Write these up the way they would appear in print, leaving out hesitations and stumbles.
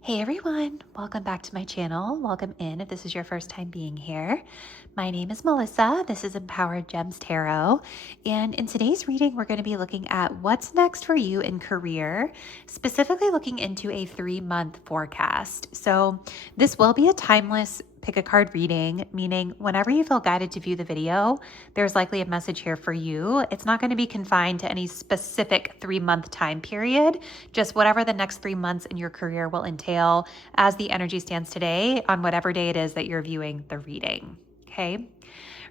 Hey everyone, welcome back to my channel. Welcome in if this is your first time being here. My name is Melissa. This is Empowered Gems Tarot. And in today's reading, we're going to be looking at what's next for you in career, specifically looking into a 3-month forecast. So this will be a timeless pick a card reading, meaning whenever you feel guided to view the video, there's likely a message here for you. It's not going to be confined to any specific 3-month time period, just whatever the next 3 months in your career will entail as the energy stands today on whatever day it is that you're viewing the reading. Okay.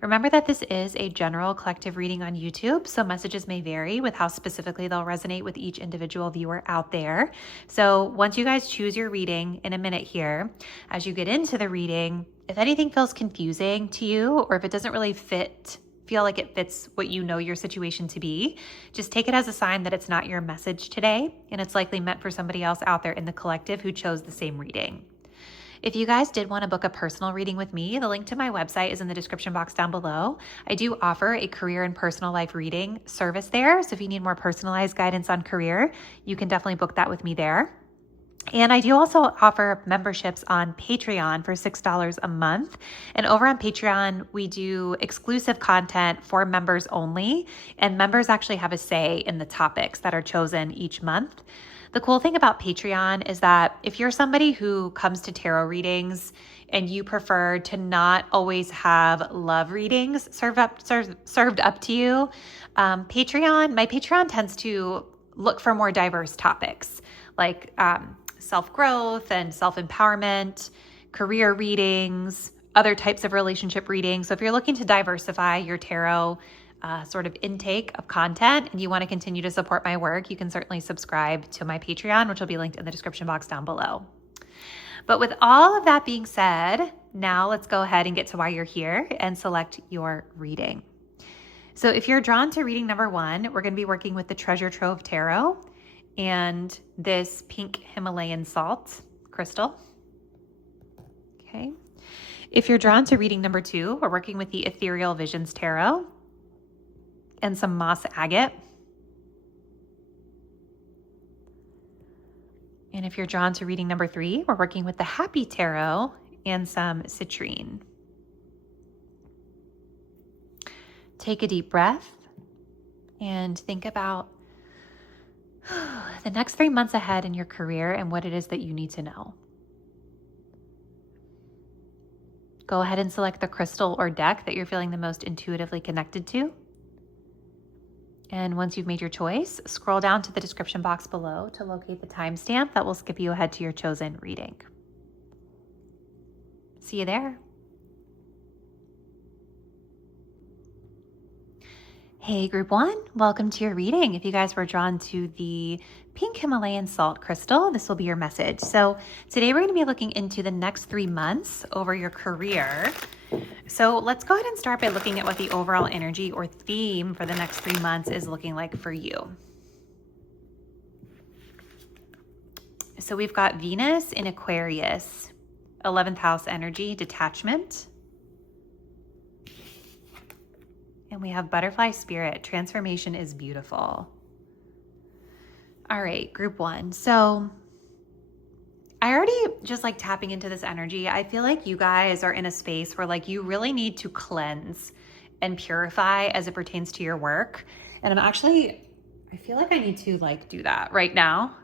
Remember that this is a general collective reading on YouTube, so messages may vary with how specifically they'll resonate with each individual viewer out there. So once you guys choose your reading in a minute here, as you get into the reading, if anything feels confusing to you or if it doesn't really feel like it fits what you know your situation to be, just take it as a sign that it's not your message today, and it's likely meant for somebody else out there in the collective who chose the same reading. If you guys did want to book a personal reading with me, the link to my website is in the description box down below. I do offer a career and personal life reading service there. So if you need more personalized guidance on career, you can definitely book that with me there. And I do also offer memberships on Patreon for $6 a month. And over on Patreon, we do exclusive content for members only. And members actually have a say in the topics that are chosen each month. The cool thing about Patreon is that if you're somebody who comes to tarot readings and you prefer to not always have love readings served up to you, my Patreon tends to look for more diverse topics like self-growth and self-empowerment, career readings, other types of relationship readings. So if you're looking to diversify your tarot sort of intake of content and you want to continue to support my work, you can certainly subscribe to my Patreon, which will be linked in the description box down below. But with all of that being said, now let's go ahead and get to why you're here and select your reading. So if you're drawn to reading number 1, we're going to be working with the Treasure Trove Tarot and this pink Himalayan salt crystal. Okay. If you're drawn to reading number 2, we're working with the Ethereal Visions Tarot and some moss agate. And if you're drawn to reading number 3, we're working with the Happy Tarot and some citrine. Take a deep breath and think about the next 3 months ahead in your career and what it is that you need to know. Go ahead and select the crystal or deck that you're feeling the most intuitively connected to. And once you've made your choice, scroll down to the description box below to locate the timestamp that will skip you ahead to your chosen reading. See you there. Hey, group 1, welcome to your reading. If you guys were drawn to the pink Himalayan salt crystal, this will be your message. So today we're going to be looking into the next 3 months over your career. So let's go ahead and start by looking at what the overall energy or theme for the next 3 months is looking like for you. So we've got Venus in Aquarius, 11th house energy, detachment. And we have butterfly spirit, transformation is beautiful. All right, group 1. So I already just like tapping into this energy. I feel like you guys are in a space where like you really need to cleanse and purify as it pertains to your work. And I feel like I need to like do that right now.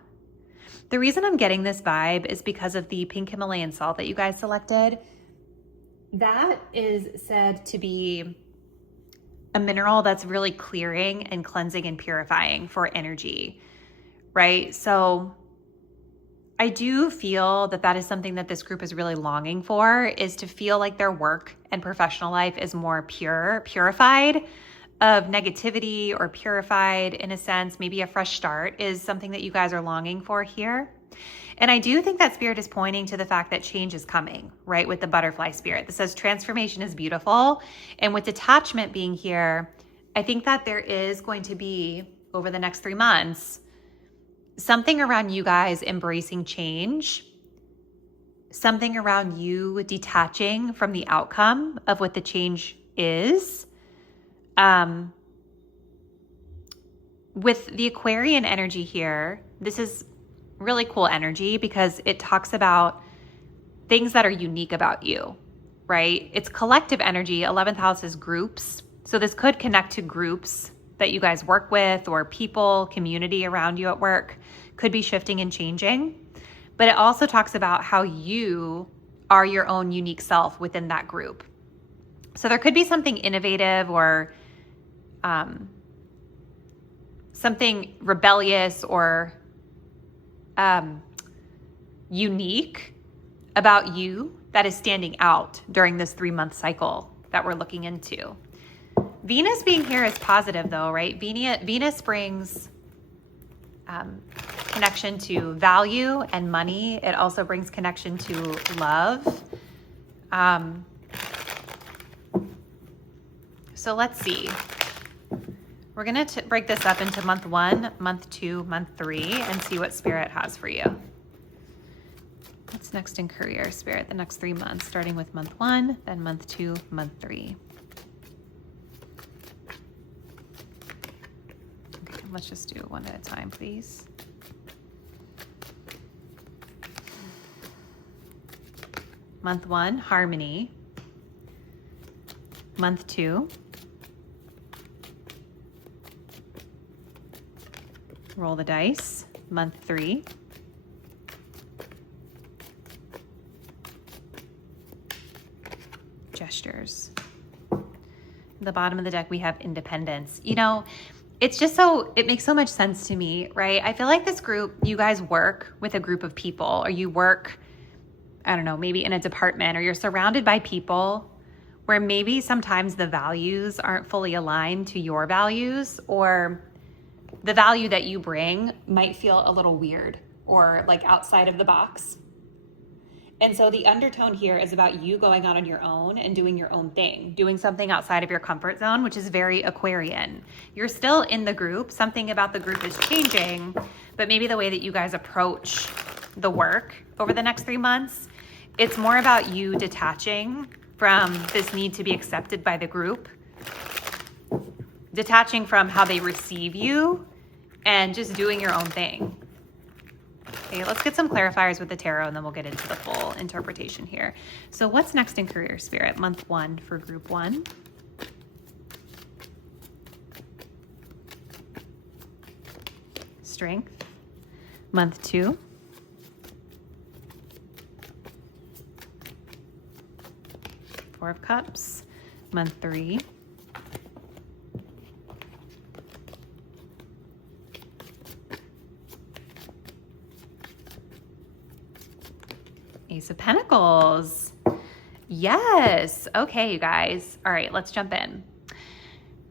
The reason I'm getting this vibe is because of the pink Himalayan salt that you guys selected. That is said to be a mineral that's really clearing and cleansing and purifying for energy, right? So I do feel that that is something that this group is really longing for, is to feel like their work and professional life is more purified of negativity, or purified in a sense, maybe a fresh start is something that you guys are longing for here. And I do think that spirit is pointing to the fact that change is coming, right? With the butterfly spirit that says transformation is beautiful. And with detachment being here, I think that there is going to be, over the next 3 months, something around you guys embracing change, something around you detaching from the outcome of what the change is. With the Aquarian energy here, this is really cool energy because it talks about things that are unique about you, right? It's collective energy. 11th house is groups. So this could connect to groups that you guys work with or people, community around you at work could be shifting and changing. But it also talks about how you are your own unique self within that group. So there could be something innovative or something rebellious or unique about you that is standing out during this 3-month cycle that we're looking into. Venus being here is positive though, right? Venus brings connection to value and money. It also brings connection to love. So let's see. We're going to break this up into month 1, month 2, month 3, and see what Spirit has for you. What's next in career, Spirit, the next 3 months, starting with month 1, then month 2, month 3. Okay, let's just do it one at a time, please. Month 1, harmony. Month 2, roll the dice. Month 3, gestures. The bottom of the deck, we have independence. You know, it's just it makes so much sense to me, right? I feel like this group, you guys work with a group of people, or you work, I don't know, maybe in a department, or you're surrounded by people where maybe sometimes the values aren't fully aligned to your values, or the value that you bring might feel a little weird or like outside of the box. And so the undertone here is about you going out on your own and doing your own thing, doing something outside of your comfort zone, which is very Aquarian. You're still in the group. Something about the group is changing, but maybe the way that you guys approach the work over the next 3 months, it's more about you detaching from this need to be accepted by the group, detaching from how they receive you, and just doing your own thing. Okay, let's get some clarifiers with the tarot, and then we'll get into the full interpretation here. So what's next in career, Spirit? Month 1 for group 1. Strength. Month 2. Four of Cups. Month 3. Ace of Pentacles. Yes. Okay, you guys. All right, let's jump in.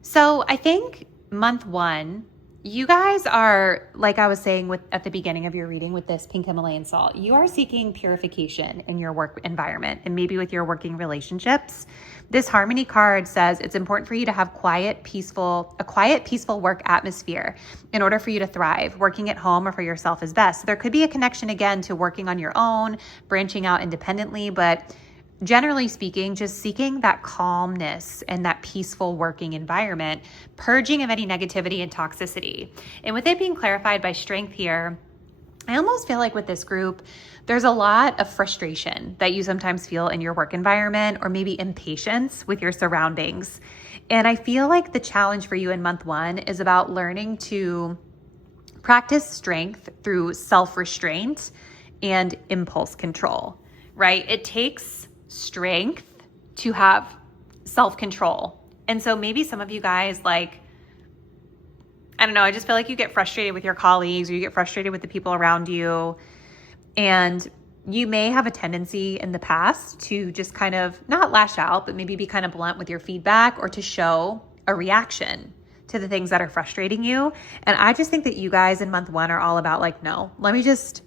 So I think month 1, you guys are, like I was saying at the beginning of your reading with this pink Himalayan salt, you are seeking purification in your work environment and maybe with your working relationships. This harmony card says it's important for you to have a quiet, peaceful work atmosphere in order for you to thrive. Working at home or for yourself is best. So there could be a connection again to working on your own, branching out independently, but generally speaking, just seeking that calmness and that peaceful working environment, purging of any negativity and toxicity. And with it being clarified by strength here, I almost feel like with this group, there's a lot of frustration that you sometimes feel in your work environment, or maybe impatience with your surroundings. And I feel like the challenge for you in month 1 is about learning to practice strength through self-restraint and impulse control, right? It takes strength to have self-control. And so maybe some of you guys, like, I don't know, I just feel like you get frustrated with your colleagues, or you get frustrated with the people around you. And you may have a tendency in the past to just kind of not lash out, but maybe be kind of blunt with your feedback, or to show a reaction to the things that are frustrating you. And I just think that you guys in month 1 are all about like, no, let me just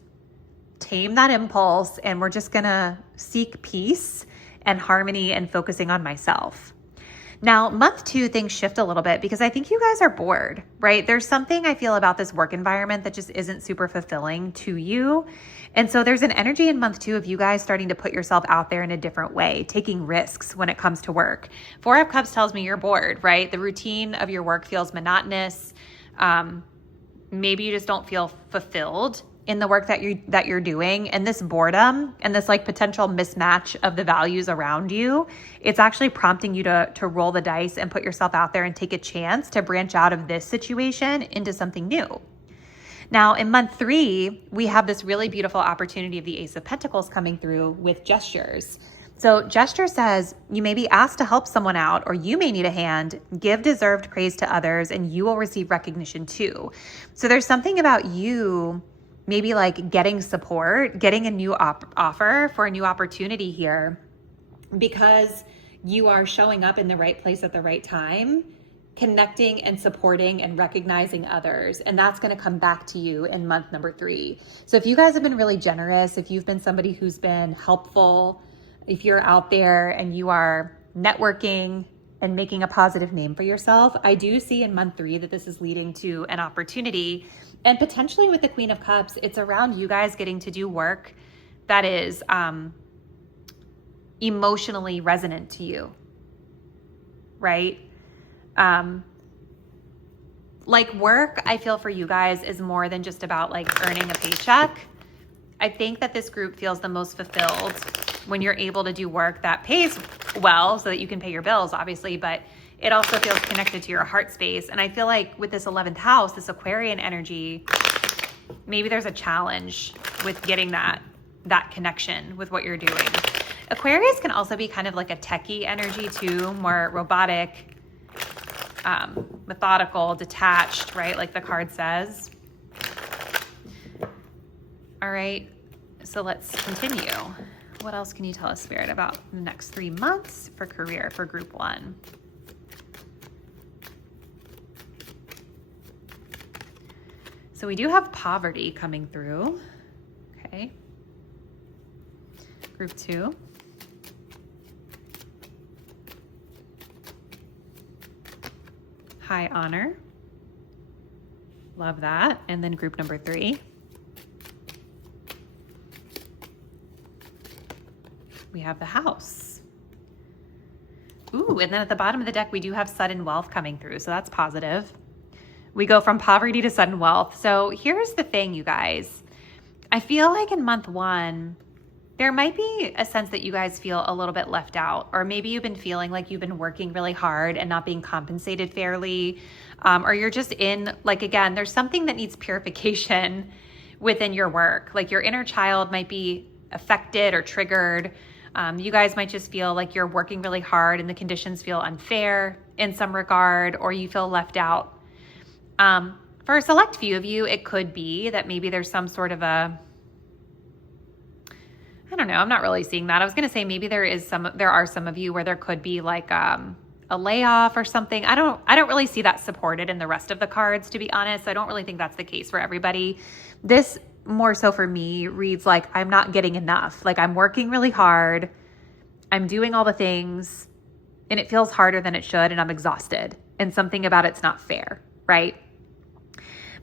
tame that impulse, and we're just gonna seek peace and harmony and focusing on myself. Now, month 2, things shift a little bit because I think you guys are bored, right? There's something I feel about this work environment that just isn't super fulfilling to you. And so there's an energy in month 2 of you guys starting to put yourself out there in a different way, taking risks when it comes to work. 4 of Cups tells me you're bored, right? The routine of your work feels monotonous. Maybe you just don't feel fulfilled in the work that you're doing, and this boredom and this like potential mismatch of the values around you, it's actually prompting you to roll the dice and put yourself out there and take a chance to branch out of this situation into something new. Now, in month 3, we have this really beautiful opportunity of the Ace of Pentacles coming through with gestures. So gesture says you may be asked to help someone out, or you may need a hand, give deserved praise to others, and you will receive recognition too. So there's something about you maybe like getting support, getting a new offer for a new opportunity here because you are showing up in the right place at the right time, connecting and supporting and recognizing others. And that's going to come back to you in month number 3. So if you guys have been really generous, if you've been somebody who's been helpful, if you're out there and you are networking and making a positive name for yourself, I do see in month 3 that this is leading to an opportunity. And potentially with the Queen of Cups, it's around you guys getting to do work that is emotionally resonant to you, right? Like work, I feel for you guys is more than just about like earning a paycheck. I think that this group feels the most fulfilled when you're able to do work that pays well so that you can pay your bills, obviously, but it also feels connected to your heart space. And I feel like with this 11th house, this Aquarian energy, maybe there's a challenge with getting that connection with what you're doing. Aquarius can also be kind of like a techie energy too, more robotic, methodical, detached, right? Like the card says. All right, so let's continue. What else can you tell us, Spirit, about the next 3 months for career for group 1? So we do have poverty coming through. Okay. Group 2. High honor. Love that. And then group number 3. We have the house. Ooh, and then at the bottom of the deck, we do have sudden wealth coming through. So that's positive. We go from poverty to sudden wealth. So here's the thing, you guys. I feel like in month 1, there might be a sense that you guys feel a little bit left out, or maybe you've been feeling like you've been working really hard and not being compensated fairly, or you're just in, like, again, there's something that needs purification within your work. Like your inner child might be affected or triggered. You guys might just feel like you're working really hard and the conditions feel unfair in some regard, or you feel left out. For a select few of you, it could be that maybe there's some sort of I don't know, I'm not really seeing that. I was going to say maybe there are some of you where there could be like a layoff or something. I don't really see that supported in the rest of the cards, to be honest. I don't really think that's the case for everybody. This more so for me reads like I'm not getting enough. Like I'm working really hard. I'm doing all the things and it feels harder than it should and I'm exhausted and something about it's not fair, right?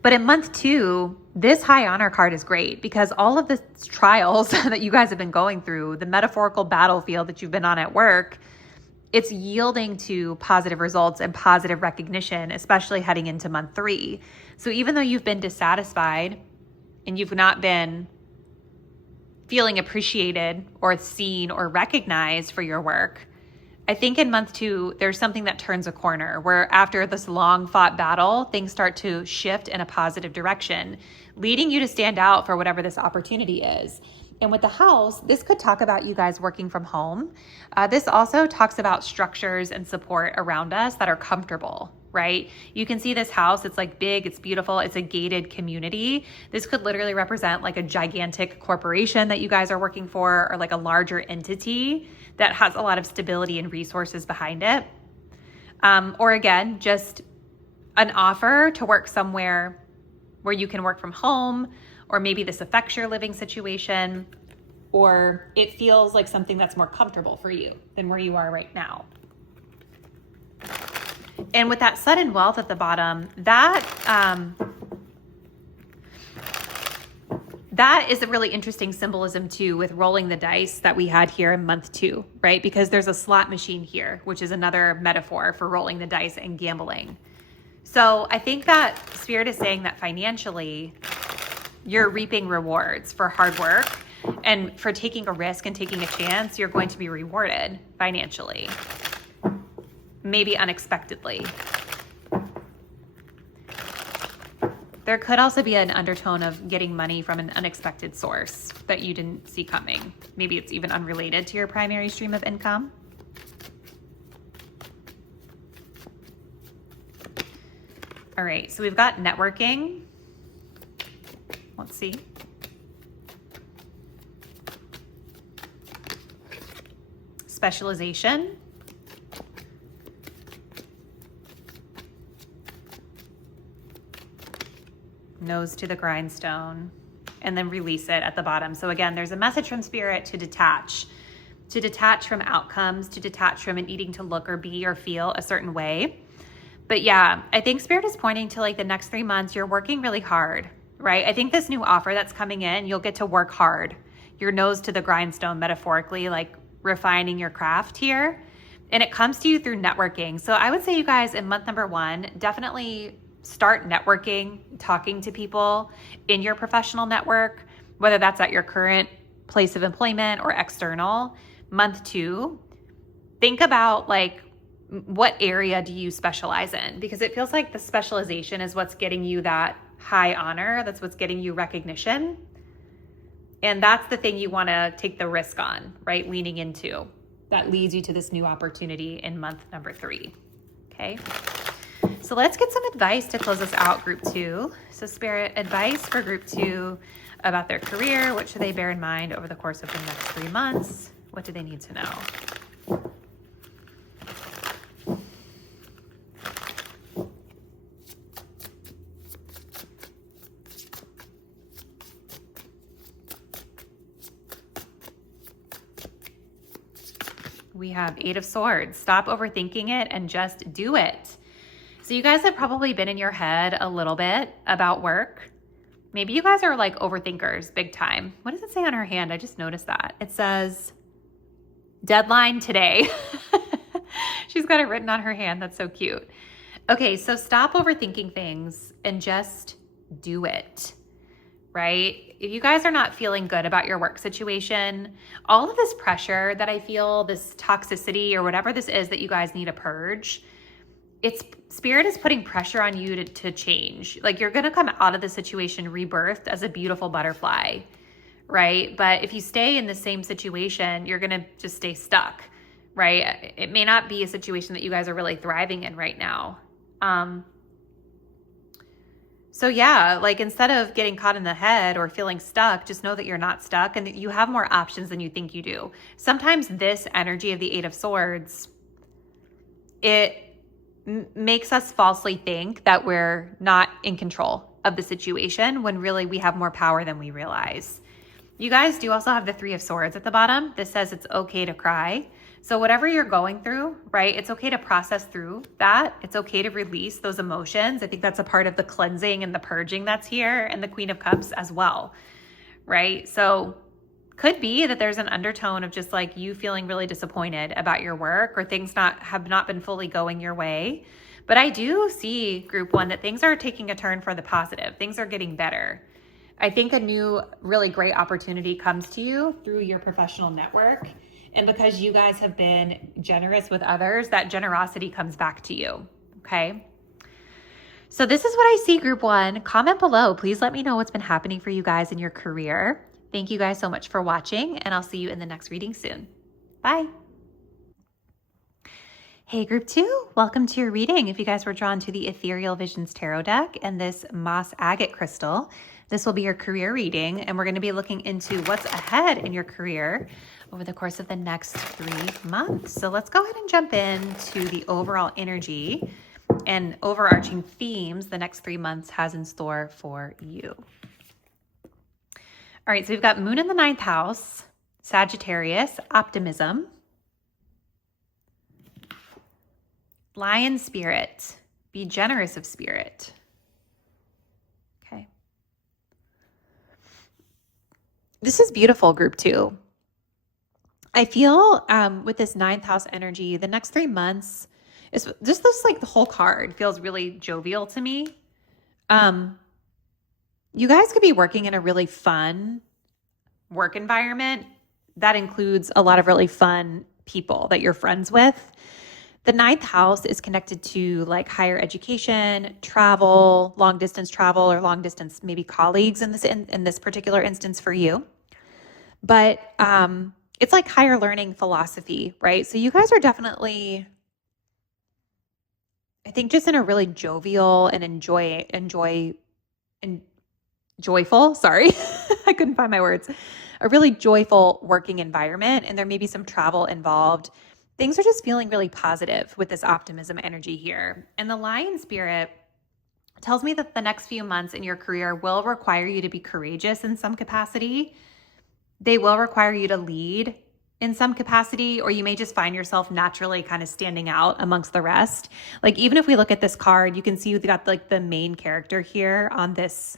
But in month 2, this high honor card is great because all of the trials that you guys have been going through, the metaphorical battlefield that you've been on at work, it's yielding to positive results and positive recognition, especially heading into month 3. So even though you've been dissatisfied and you've not been feeling appreciated or seen or recognized for your work, I think in month 2, there's something that turns a corner where after this long fought battle, things start to shift in a positive direction, leading you to stand out for whatever this opportunity is. And with the house, this could talk about you guys working from home. This also talks about structures and support around us that are comfortable, right? You can see this house, it's like big, it's beautiful, it's a gated community. This could literally represent like a gigantic corporation that you guys are working for, or like a larger entity that has a lot of stability and resources behind it. Or again, just an offer to work somewhere where you can work from home, or maybe this affects your living situation, or it feels like something that's more comfortable for you than where you are right now. And with that sudden wealth at the bottom, that is a really interesting symbolism too with rolling the dice that we had here in month 2, right? Because there's a slot machine here, which is another metaphor for rolling the dice and gambling. So I think that Spirit is saying that financially, you're reaping rewards for hard work, and for taking a risk and taking a chance, you're going to be rewarded financially, maybe unexpectedly. There could also be an undertone of getting money from an unexpected source that you didn't see coming. Maybe it's even unrelated to your primary stream of income. All right, so we've got networking. Let's see. Specialization. Nose to the grindstone, and then release it at the bottom. So again, there's a message from Spirit to detach from outcomes, to detach from needing to look or be or feel a certain way. But yeah, I think Spirit is pointing to like the next 3 months, you're working really hard, right? I think this new offer that's coming in, you'll get to work hard, your nose to the grindstone, metaphorically, like refining your craft here. And it comes to you through networking. So I would say, you guys, in month number 1, definitely start networking, talking to people in your professional network, whether that's at your current place of employment or external. Month 2, think about like, what area do you specialize in? Because it feels like the specialization is what's getting you that high honor. That's what's getting you recognition. And that's the thing you want to take the risk on, right? Leaning into. That leads you to this new opportunity in month number 3. Okay. So let's get some advice to close us out, group 2. So Spirit, advice for group 2 about their career. What should they bear in mind over the course of the next 3 months? What do they need to know? We have 8 of Swords. Stop overthinking it and just do it. So you guys have probably been in your head a little bit about work. Maybe you guys are like overthinkers big time. What does it say on her hand? I just noticed that. It says deadline today. She's got it written on her hand. That's so cute. Okay, so stop overthinking things and just do it, right? If you guys are not feeling good about your work situation, all of this pressure that I feel, this toxicity or whatever this is that you guys need to purge, Spirit is putting pressure on you to change. Like, you're going to come out of the situation rebirthed as a beautiful butterfly, right? But if you stay in the same situation, you're going to just stay stuck, right? It may not be a situation that you guys are really thriving in right now. So yeah, like, instead of getting caught in the head or feeling stuck, just know that you're not stuck and that you have more options than you think you do. Sometimes this energy of the 8 of Swords, it makes us falsely think that we're not in control of the situation when really we have more power than we realize. You guys do also have the 3 of Swords at the bottom. This says it's okay to cry. So whatever you're going through, right, it's okay to process through that. It's okay to release those emotions. I think that's a part of the cleansing and the purging that's here, and the Queen of Cups as well, right? So could be that there's an undertone of just like you feeling really disappointed about your work, or things have not been fully going your way. But I do see, group 1, that things are taking a turn for the positive. Things are getting better. I think a new really great opportunity comes to you through your professional network. And because you guys have been generous with others, that generosity comes back to you, okay? So this is what I see, group 1. Comment below. Please let me know what's been happening for you guys in your career. Thank you guys so much for watching, and I'll see you in the next reading soon. Bye. Hey, group 2, welcome to your reading. If you guys were drawn to the Ethereal Visions Tarot deck and this moss agate crystal, this will be your career reading, and we're going to be looking into what's ahead in your career over the course of the next 3 months. So let's go ahead and jump into the overall energy and overarching themes the next 3 months has in store for you. All right, so we've got Moon in the 9th house, Sagittarius, optimism, Lion spirit, be generous of spirit. Okay. This is beautiful, group 2. I feel with this 9th house energy, the next 3 months is just this, like, the whole card feels really jovial to me. You guys could be working in a really fun work environment that includes a lot of really fun people that you're friends with. The ninth house is connected to like higher education, travel, long distance travel, or long distance maybe colleagues in this particular instance for you. But it's like higher learning philosophy, right? So you guys are definitely, I think, just in a really jovial and joyful, sorry, I couldn't find my words, a really joyful working environment. And there may be some travel involved. Things are just feeling really positive with this optimism energy here. And the lion spirit tells me that the next few months in your career will require you to be courageous in some capacity. They will require you to lead in some capacity, or you may just find yourself naturally kind of standing out amongst the rest. Like even if we look at this card, you can see we've got like the main character here on this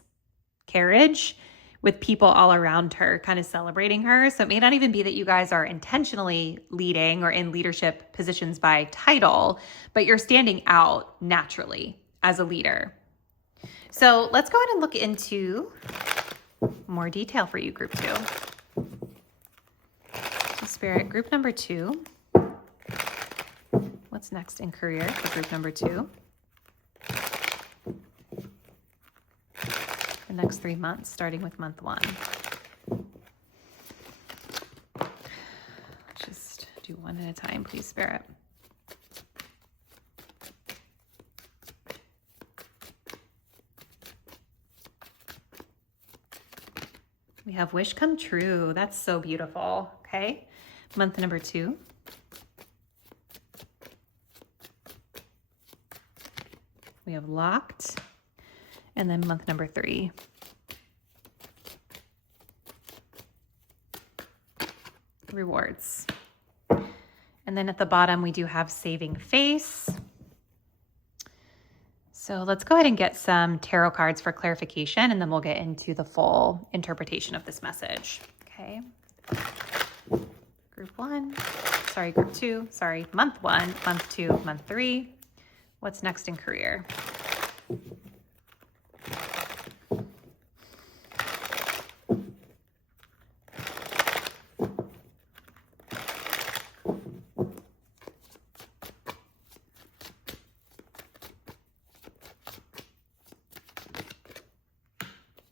carriage with people all around her kind of celebrating her. So it may not even be that you guys are intentionally leading or in leadership positions by title, but you're standing out naturally as a leader. So let's go ahead and look into more detail for you, group 2. Spirit, group number 2. What's next in career for group number 2? The next 3 months, starting with month 1. Just do one at a time, please, Spirit. We have wish come true. That's so beautiful. Okay. Month number 2. We have locked. And then month number 3. Rewards. And then at the bottom, we do have saving face. So let's go ahead and get some tarot cards for clarification, and then we'll get into the full interpretation of this message. Okay. Group 1, sorry, group 2, sorry, month 1, month 2, month 3. What's next in career?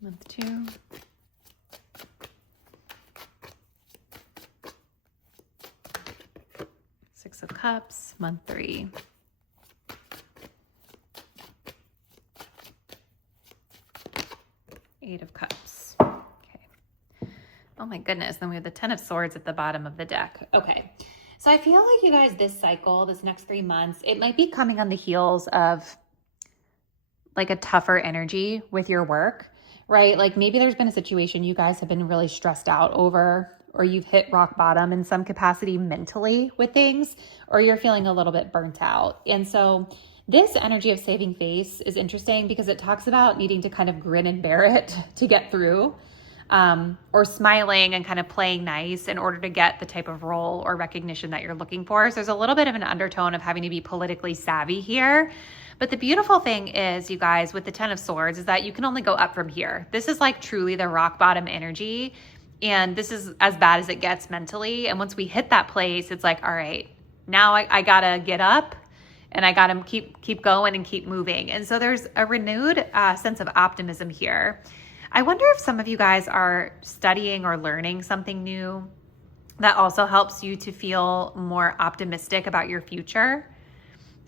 Month 2. Six of Cups, month 3. Eight of Cups. Okay. Oh my goodness. Then we have the 10 of Swords at the bottom of the deck. Okay. So I feel like you guys, this cycle, this next 3 months, it might be coming on the heels of like a tougher energy with your work, right? Like maybe there's been a situation you guys have been really stressed out over, or you've hit rock bottom in some capacity mentally with things, or you're feeling a little bit burnt out. And so this energy of saving face is interesting because it talks about needing to kind of grin and bear it to get through, or smiling and kind of playing nice in order to get the type of role or recognition that you're looking for. So there's a little bit of an undertone of having to be politically savvy here. But the beautiful thing is, you guys, with the 10 of Swords, is that you can only go up from here. This is like truly the rock bottom energy. And this is as bad as it gets mentally. And once we hit that place, it's like, all right, now I gotta get up and I gotta keep going and keep moving. And so there's a renewed sense of optimism here. I wonder if some of you guys are studying or learning something new that also helps you to feel more optimistic about your future.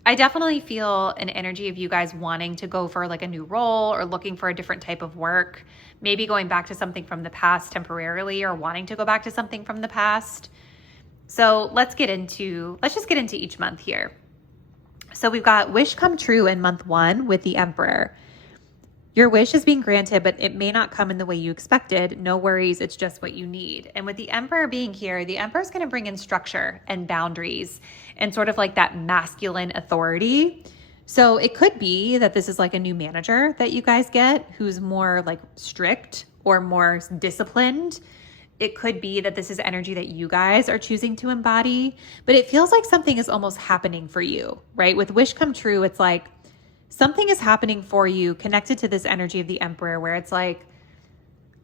I definitely feel an energy of you guys wanting to go for like a new role or looking for a different type of work, maybe going back to something from the past temporarily or wanting to go back to something from the past. So let's just get into each month here. So we've got wish come true in month 1 with the Emperor. Your wish is being granted, but it may not come in the way you expected. No worries, it's just what you need. And with the Emperor being here, the Emperor is going to bring in structure and boundaries and sort of like that masculine authority. So it could be that this is like a new manager that you guys get who's more like strict or more disciplined. It could be that this is energy that you guys are choosing to embody, but it feels like something is almost happening for you, right? With wish come true, it's like something is happening for you connected to this energy of the Emperor where it's like,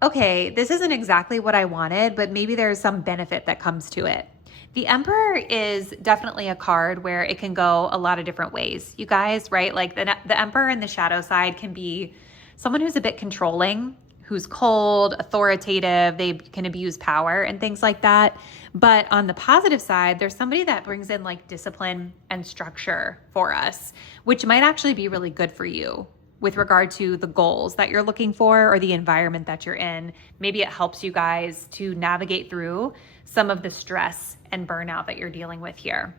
okay, this isn't exactly what I wanted, but maybe there's some benefit that comes to it. The Emperor is definitely a card where it can go a lot of different ways, you guys, right? Like the Emperor in the shadow side can be someone who's a bit controlling, who's cold, authoritative, they can abuse power and things like that. But on the positive side, there's somebody that brings in like discipline and structure for us, which might actually be really good for you with regard to the goals that you're looking for or the environment that you're in. Maybe it helps you guys to navigate through some of the stress and burnout that you're dealing with here.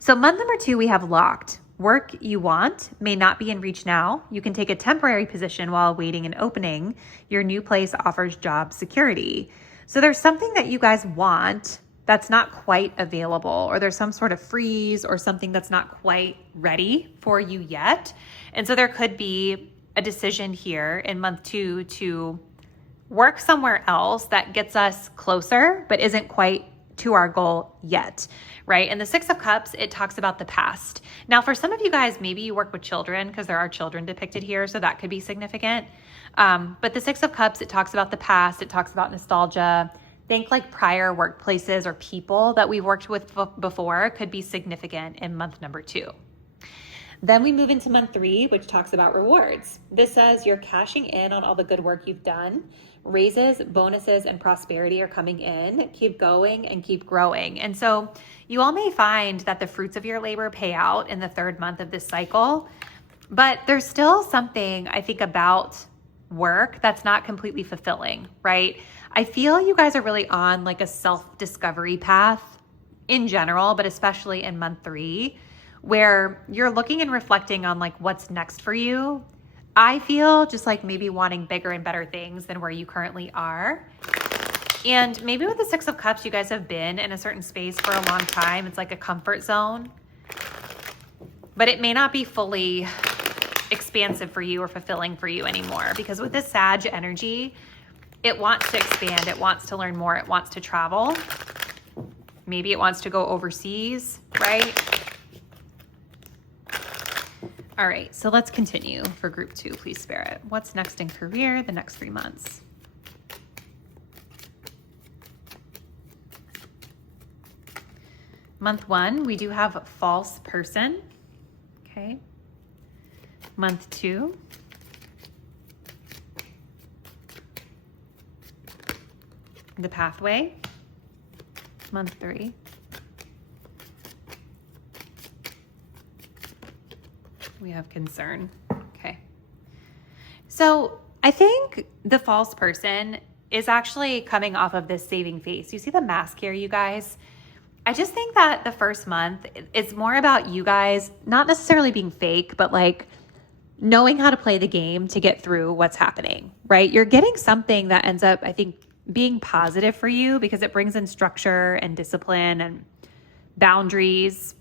So month number 2, we have locked. Work you want may not be in reach now. You can take a temporary position while awaiting an opening. Your new place offers job security. So there's something that you guys want that's not quite available, or there's some sort of freeze or something that's not quite ready for you yet. And so there could be a decision here in month 2 to work somewhere else that gets us closer, but isn't quite to our goal yet, right? And the 6 of Cups, it talks about the past. Now, for some of you guys, maybe you work with children because there are children depicted here, so that could be significant. But the 6 of Cups, it talks about the past. It talks about nostalgia. Think like prior workplaces or people that we've worked with before could be significant in month number 2. Then we move into month 3, which talks about rewards. This says you're cashing in on all the good work you've done. Raises, bonuses, and prosperity are coming in. Keep going and keep growing. And so you all may find that the fruits of your labor pay out in the 3rd month of this cycle, but there's still something I think about work that's not completely fulfilling, right? I feel you guys are really on like a self-discovery path in general, but especially in month 3, where you're looking and reflecting on like what's next for you. I feel just like maybe wanting bigger and better things than where you currently are. And maybe with the 6 of Cups, you guys have been in a certain space for a long time. It's like a comfort zone, but it may not be fully expansive for you or fulfilling for you anymore, because with this Sag energy, it wants to expand. It wants to learn more. It wants to travel. Maybe it wants to go overseas, right? All right, so let's continue for group 2, please, Spirit. What's next in career the next 3 months? Month 1, we do have false person. Okay. Month 2. The pathway. Month 3. We have concern. Okay. So I think the false person is actually coming off of this saving face. You see the mask here, you guys? I just think that the first month, it's more about you guys not necessarily being fake, but like knowing how to play the game to get through what's happening, right? You're getting something that ends up, I think, being positive for you because it brings in structure and discipline and boundaries.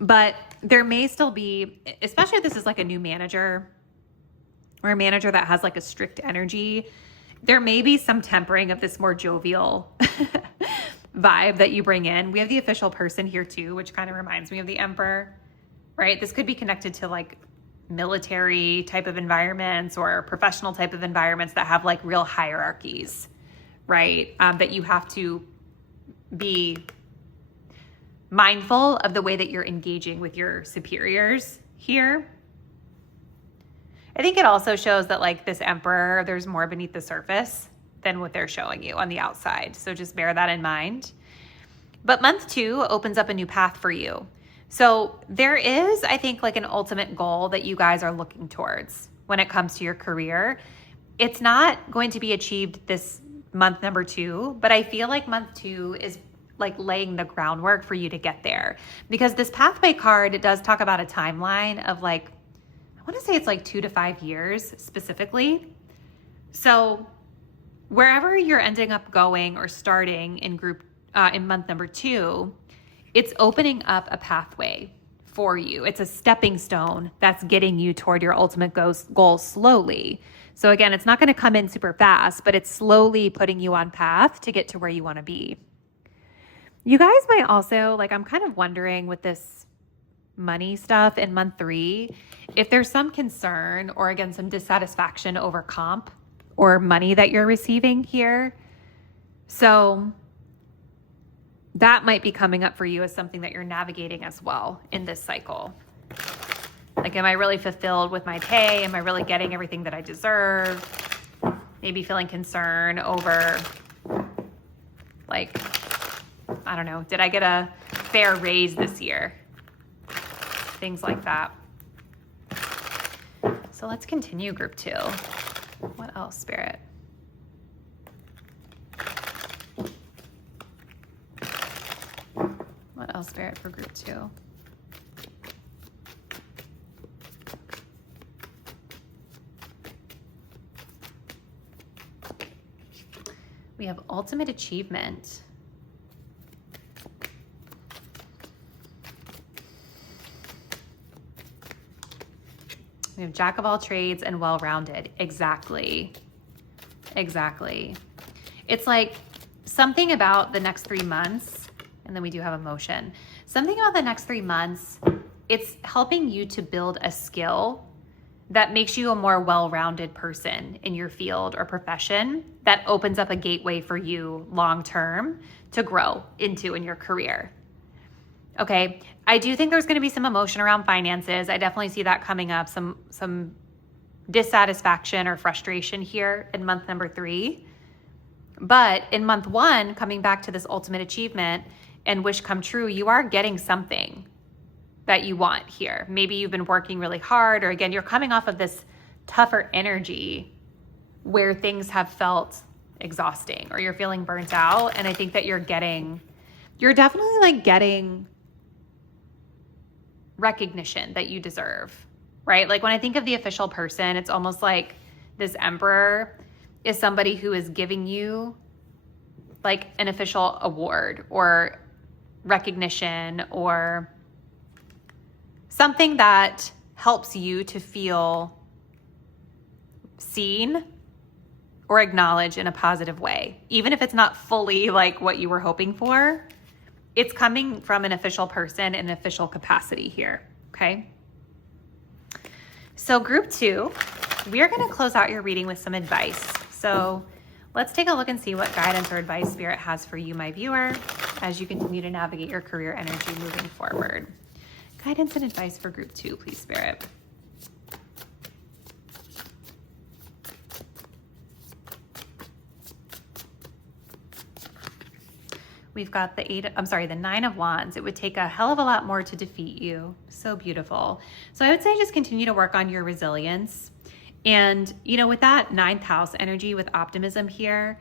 But there may still be, especially if this is like a new manager or a manager that has like a strict energy, there may be some tempering of this more jovial vibe that you bring in. We have the official person here too, which kind of reminds me of the Emperor, right? This could be connected to like military type of environments or professional type of environments that have like real hierarchies, right? That you have to be mindful of the way that you're engaging with your superiors here. I think it also shows that like this Emperor, there's more beneath the surface than what they're showing you on the outside. So just bear that in mind. But month 2 opens up a new path for you. So there is, I think, like an ultimate goal that you guys are looking towards when it comes to your career. It's not going to be achieved this month number 2, but I feel like month 2 is like laying the groundwork for you to get there, because this pathway card, it does talk about a timeline of like, I want to say it's like 2 to 5 years specifically. So wherever you're ending up going or starting in in month number 2, it's opening up a pathway for you. It's a stepping stone that's getting you toward your ultimate goal slowly. So again, it's not going to come in super fast, but it's slowly putting you on path to get to where you want to be. You guys might also, like, I'm kind of wondering with this money stuff in month 3, if there's some concern or again, some dissatisfaction over comp or money that you're receiving here. So that might be coming up for you as something that you're navigating as well in this cycle. Like, am I really fulfilled with my pay? Am I really getting everything that I deserve? Maybe feeling concern over, like, I don't know, did I get a fair raise this year? Things like that. So let's continue group 2. What else, Spirit? What else, Spirit, for group 2? We have ultimate achievement. We have jack of all trades and well-rounded. Exactly. Exactly. It's like something about the next 3 months, and then we do have emotion. Something about the next 3 months, it's helping you to build a skill that makes you a more well-rounded person in your field or profession, that opens up a gateway for you long-term to grow into in your career. Okay, I do think there's gonna be some emotion around finances. I definitely see that coming up, some dissatisfaction or frustration here in month number 3. But in month 1, coming back to this ultimate achievement and wish come true, you are getting something that you want here. Maybe you've been working really hard, or again, you're coming off of this tougher energy where things have felt exhausting or you're feeling burnt out. And I think that you're definitely like getting recognition that you deserve, right? Like when I think of the official person, it's almost like this emperor is somebody who is giving you like an official award or recognition or something that helps you to feel seen or acknowledged in a positive way. Even if it's not fully like what you were hoping for, it's coming from an official person in an official capacity here, okay? So group 2, we are gonna close out your reading with some advice. So let's take a look and see what guidance or advice Spirit has for you, my viewer, as you continue to navigate your career energy moving forward. Guidance and advice for group 2, please, Spirit. We've got the 9 of Wands. It would take a hell of a lot more to defeat you. So beautiful. So I would say just continue to work on your resilience. And, with that 9th house energy with optimism here,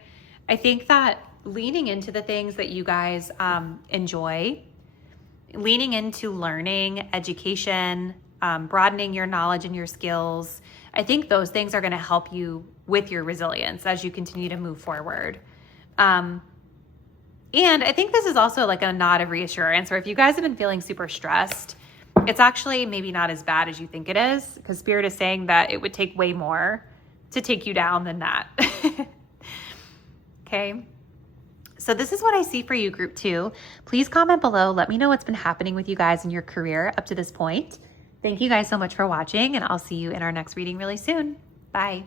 I think that leaning into the things that you guys enjoy, leaning into learning, education, broadening your knowledge and your skills, I think those things are going to help you with your resilience as you continue to move forward. And I think this is also like a nod of reassurance, or if you guys have been feeling super stressed, it's actually maybe not as bad as you think it is, because Spirit is saying that it would take way more to take you down than that. Okay. So this is what I see for you, group 2. Please comment below. Let me know what's been happening with you guys in your career up to this point. Thank you guys so much for watching, and I'll see you in our next reading really soon. Bye.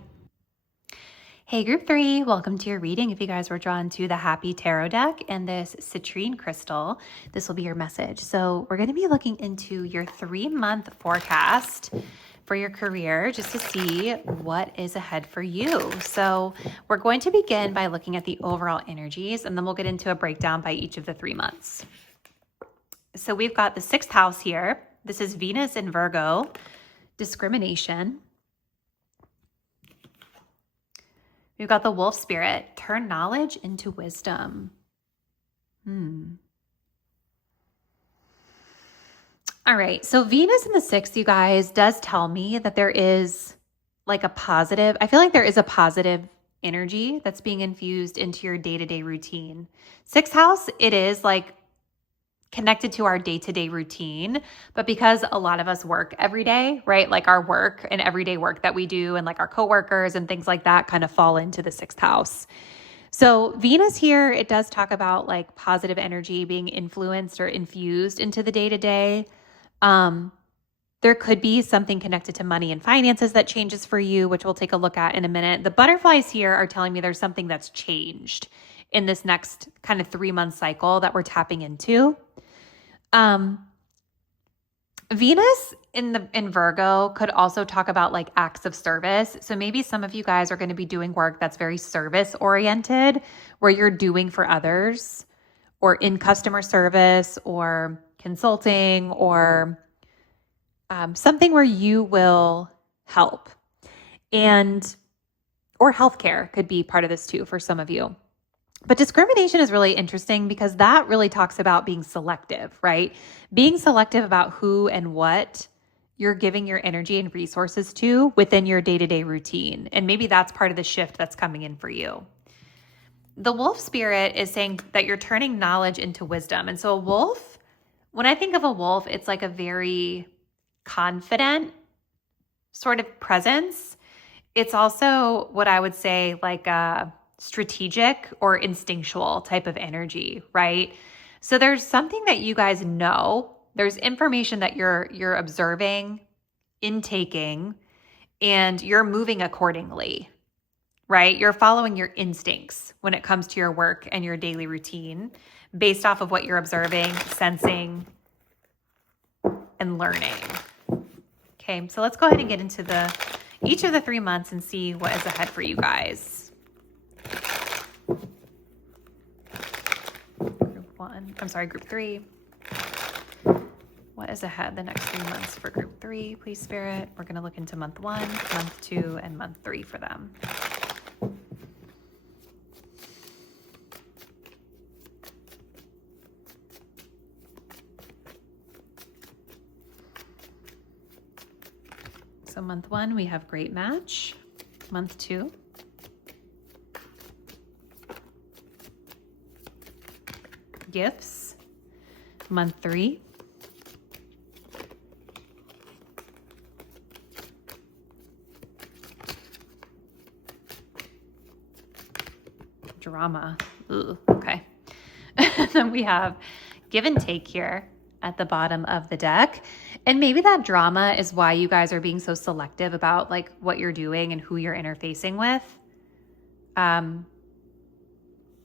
Hey, group 3, welcome to your reading. If you guys were drawn to the Happy Tarot deck and this citrine crystal, this will be your message. So we're going to be looking into your 3-month forecast for your career just to see what is ahead for you. So we're going to begin by looking at the overall energies, and then we'll get into a breakdown by each of the 3 months. So we've got the 6th house here. This is Venus in Virgo, discrimination. We've got the Wolf Spirit, turn knowledge into wisdom. All right, so Venus in the 6th, you guys, does tell me that there is like a positive, I feel like there is a positive energy that's being infused into your day-to-day routine. 6th house, it is like connected to our day-to-day routine, but because a lot of us work every day, right? Like our work and everyday work that we do and like our coworkers and things like that kind of fall into the 6th house. So Venus here, it does talk about like positive energy being influenced or infused into the day-to-day, There could be something connected to money and finances that changes for you, which we'll take a look at in a minute. The butterflies here are telling me there's something that's changed in this next kind of 3-month cycle that we're tapping into. Venus in Virgo could also talk about like acts of service. So maybe some of you guys are going to be doing work that's very service oriented, where you're doing for others, or in customer service or consulting, or something where you will help. Or healthcare could be part of this too for some of you. But discrimination is really interesting because that really talks about being selective, right? Being selective about who and what you're giving your energy and resources to within your day-to-day routine. And maybe that's part of the shift that's coming in for you. The wolf spirit is saying that you're turning knowledge into wisdom. And so a wolf, when I think of a wolf, it's like a very confident sort of presence. It's also what I would say like a strategic or instinctual type of energy, right? So there's something that you guys know. There's information that you're observing, intaking, and you're moving accordingly, right? You're following your instincts when it comes to your work and your daily routine based off of what you're observing, sensing, and learning. Okay, so let's go ahead and get into each of the 3 months and see what is ahead for you guys. Group 3. What is ahead the next 3 months for group 3, please, Spirit? We're going to look into month 1, month 2, and month 3 for them. So month 1, we have great match. Month 2, gifts. Month 3, drama. Ooh, okay. Then we have give and take here at the bottom of the deck. And maybe that drama is why you guys are being so selective about like what you're doing and who you're interfacing with.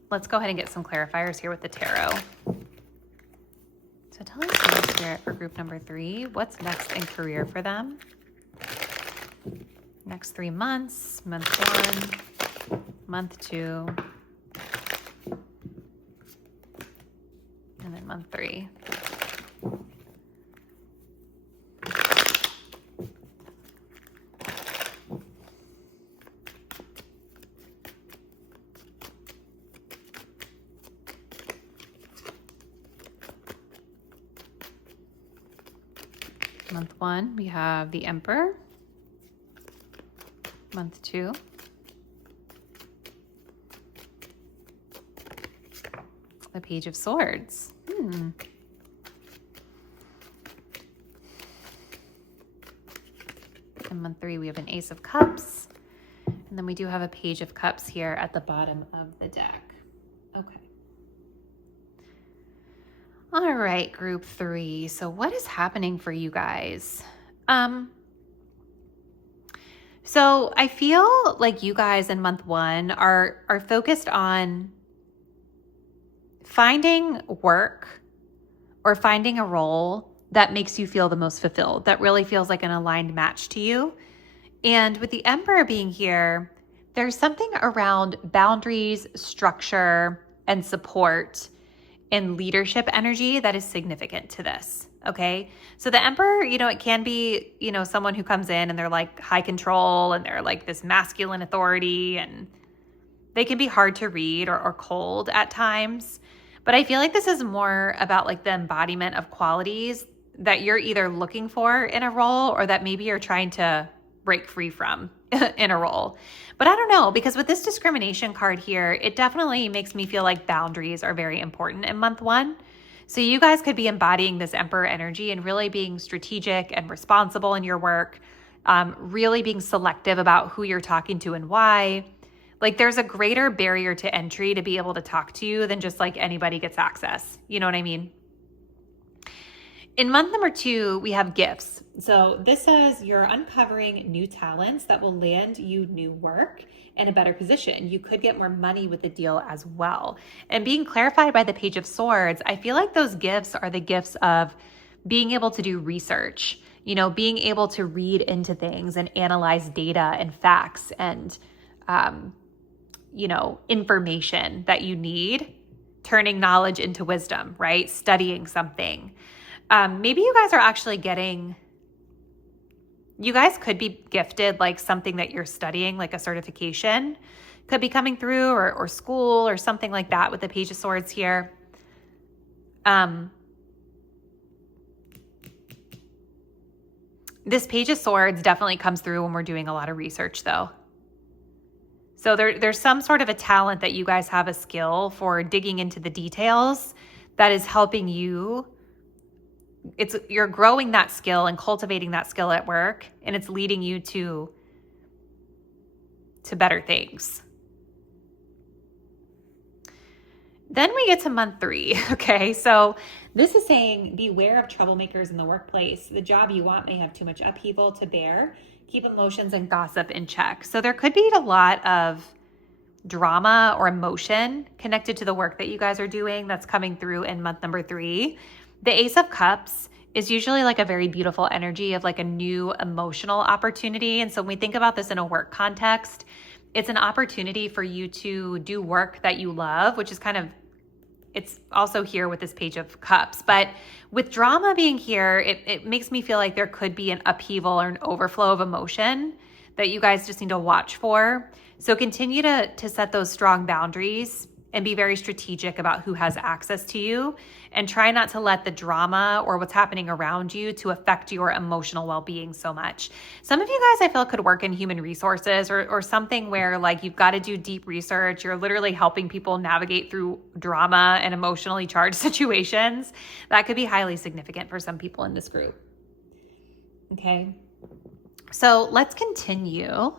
Let's go ahead and get some clarifiers here with the tarot. So tell us, Holy Spirit, for group number 3, what's next in career for them? Next 3 months, month 1, month 2, and then month 3. Month 1, we have the Emperor. Month 2, the Page of Swords. In month 3, we have an Ace of Cups. And then we do have a Page of Cups here at the bottom of the deck. Okay. All right, group 3. So what is happening for you guys? So I feel like you guys in month 1 are focused on finding work or finding a role that makes you feel the most fulfilled, that really feels like an aligned match to you. And with the Emperor being here, there's something around boundaries, structure, and support and leadership energy that is significant to this. Okay. So the Emperor, it can be, someone who comes in and they're like high control and they're like this masculine authority, and they can be hard to read or cold at times. But I feel like this is more about like the embodiment of qualities that you're either looking for in a role or that maybe you're trying to break free from in a role. But I don't know, because with this discrimination card here, it definitely makes me feel like boundaries are very important in month 1. So you guys could be embodying this Emperor energy and really being strategic and responsible in your work, really being selective about who you're talking to and why. Like there's a greater barrier to entry to be able to talk to you than just like anybody gets access. You know what I mean? In month number 2, we have gifts. So this says you're uncovering new talents that will land you new work and a better position. You could get more money with the deal as well. And being clarified by the Page of Swords, I feel like those gifts are the gifts of being able to do research, being able to read into things and analyze data and facts and, information that you need, turning knowledge into wisdom, right? Studying something. Maybe you guys are actually you guys could be gifted like something that you're studying, like a certification could be coming through or school or something like that with the Page of Swords here. This Page of Swords definitely comes through when we're doing a lot of research though. So there's some sort of a talent that you guys have, a skill for digging into the details that is helping you. You're growing that skill and cultivating that skill at work, and it's leading you to better things. Then we get to month 3. Okay, so this is saying beware of troublemakers in the workplace. The job you want may have too much upheaval to bear. Keep emotions and gossip in check. So there could be a lot of drama or emotion connected to the work that you guys are doing that's coming through in month number 3. The Ace of Cups is usually like a very beautiful energy of like a new emotional opportunity. And so when we think about this in a work context, it's an opportunity for you to do work that you love, which is it's also here with this Page of Cups. But with drama being here, it makes me feel like there could be an upheaval or an overflow of emotion that you guys just need to watch for. So continue to set those strong boundaries and be very strategic about who has access to you, and try not to let the drama or what's happening around you to affect your emotional well-being so much. Some of you guys I feel could work in human resources or something where like you've got to do deep research. You're literally helping people navigate through drama and emotionally charged situations. That could be highly significant for some people in this group. Okay, so let's continue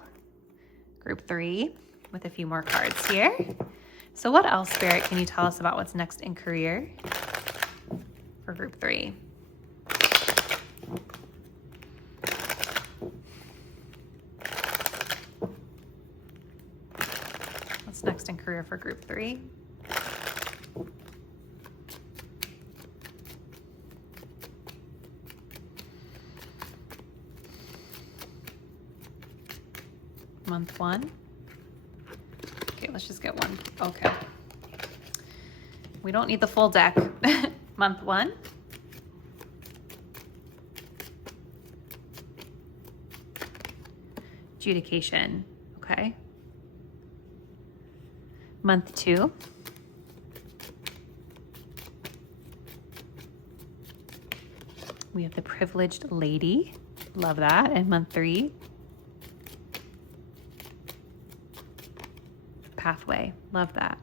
group 3 with a few more cards here. So what else, Spirit, can you tell us about what's next in career for group 3? What's next in career for group 3? Month 1. Okay, let's just get one. Okay. We don't need the full deck. Month 1. Adjudication. Okay. Month 2. We have the privileged lady. Love that. And month 3. Pathway. Love that.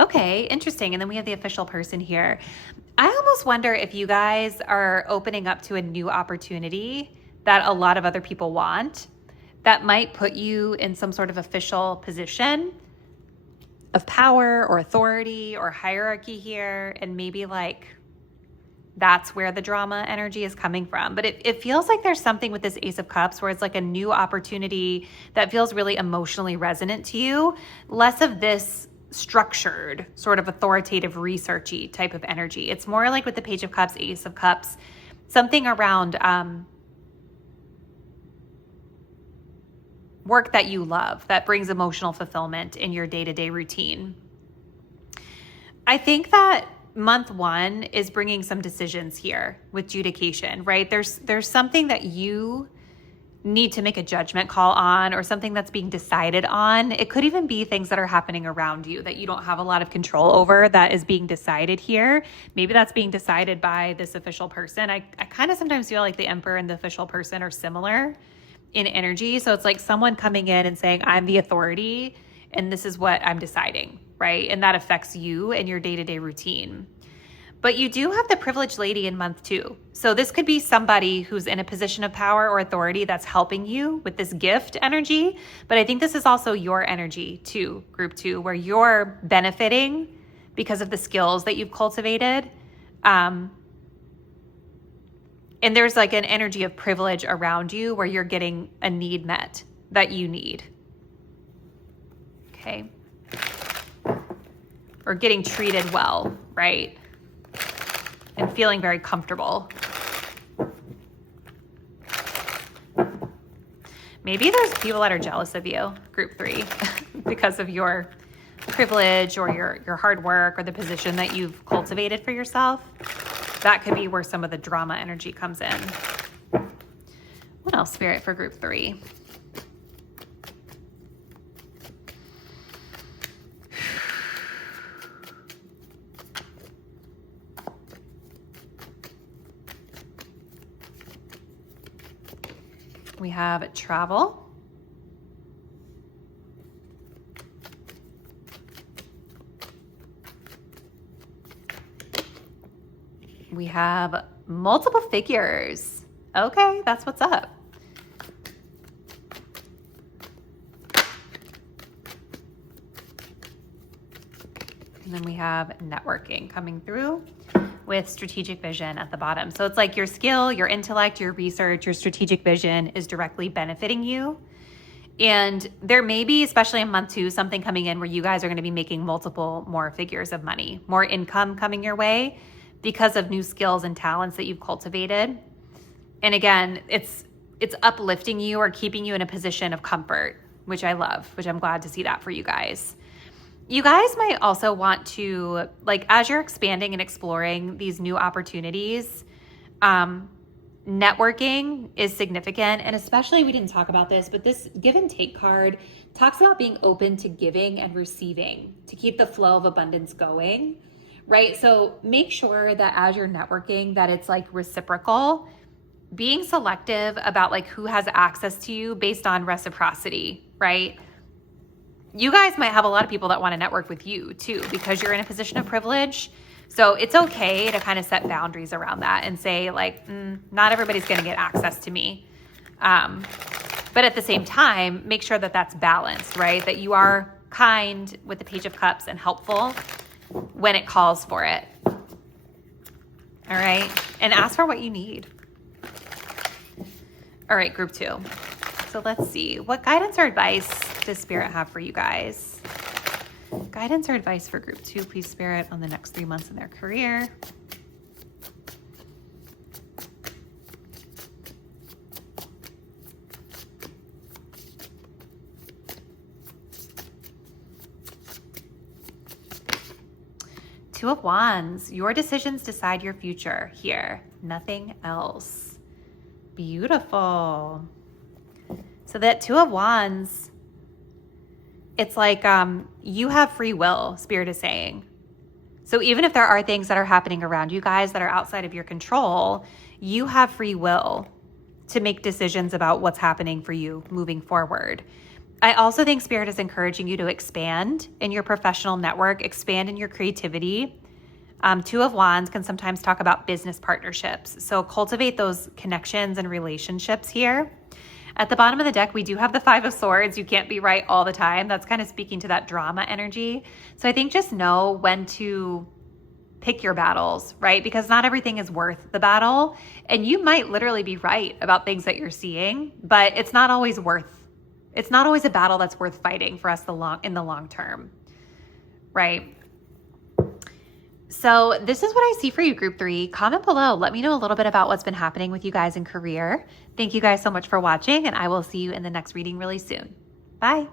Okay, interesting. And then we have the official person here. I almost wonder if you guys are opening up to a new opportunity that a lot of other people want that might put you in some sort of official position of power or authority or hierarchy here. And maybe like that's where the drama energy is coming from. But it feels like there's something with this Ace of Cups where it's like a new opportunity that feels really emotionally resonant to you. Less of this structured, sort of authoritative, researchy type of energy. It's more like with the Page of Cups, Ace of Cups, something around work that you love that brings emotional fulfillment in your day-to-day routine. I think that month 1 is bringing some decisions here with adjudication, right? There's something that you need to make a judgment call on, or something that's being decided on. It could even be things that are happening around you that you don't have a lot of control over that is being decided here. Maybe that's being decided by this official person. I kind of sometimes feel like the Emperor and the official person are similar in energy. So it's like someone coming in and saying, I'm the authority and this is what I'm deciding, right? And that affects you and your day-to-day routine. But you do have the privileged lady in month 2. So this could be somebody who's in a position of power or authority that's helping you with this gift energy. But I think this is also your energy too, group 2, where you're benefiting because of the skills that you've cultivated. And there's like an energy of privilege around you where you're getting a need met that you need. Okay. Or getting treated well, right? And feeling very comfortable. Maybe there's people that are jealous of you, group 3, because of your privilege or your hard work or the position that you've cultivated for yourself. That could be where some of the drama energy comes in. What else, Spirit, for group 3? We have travel. We have multiple figures. Okay, that's what's up. And then we have networking coming through with strategic vision at the bottom. So it's like your skill, your intellect, your research, your strategic vision is directly benefiting you. And there may be, especially in month 2, something coming in where you guys are going to be making multiple more figures of money, more income coming your way because of new skills and talents that you've cultivated. And again, it's uplifting you or keeping you in a position of comfort, which I love, which I'm glad to see that for you guys. You guys might also want to, like, as you're expanding and exploring these new opportunities, networking is significant. And especially, we didn't talk about this, but this give and take card talks about being open to giving and receiving to keep the flow of abundance going, right? So make sure that as you're networking, that it's like reciprocal, being selective about like who has access to you based on reciprocity, right? You guys might have a lot of people that want to network with you too, because you're in a position of privilege. So it's okay to kind of set boundaries around that and say like, not everybody's going to get access to me. But at the same time, make sure that that's balanced, right? That you are kind with the Page of Cups and helpful when it calls for it. All right. And ask for what you need. All right, group 2. So let's see. What guidance or advice does Spirit have for you guys? Guidance or advice for group 2, please, Spirit, on the next 3 months in their career. Two of Wands. Your decisions decide your future here. Nothing else. Beautiful. So that Two of Wands, it's like you have free will, Spirit is saying. So even if there are things that are happening around you guys that are outside of your control, you have free will to make decisions about what's happening for you moving forward. I also think Spirit is encouraging you to expand in your professional network, expand in your creativity. Two of Wands can sometimes talk about business partnerships. So cultivate those connections and relationships here. At the bottom of the deck, we do have the Five of Swords. You can't be right all the time. That's kind of speaking to that drama energy. So I think just know when to pick your battles, right? Because not everything is worth the battle. And you might literally be right about things that you're seeing, but it's not always a battle that's worth fighting for us in the long term, right? So this is what I see for you, group 3. Comment below. Let me know a little bit about what's been happening with you guys in career. Thank you guys so much for watching, and I will see you in the next reading really soon. Bye.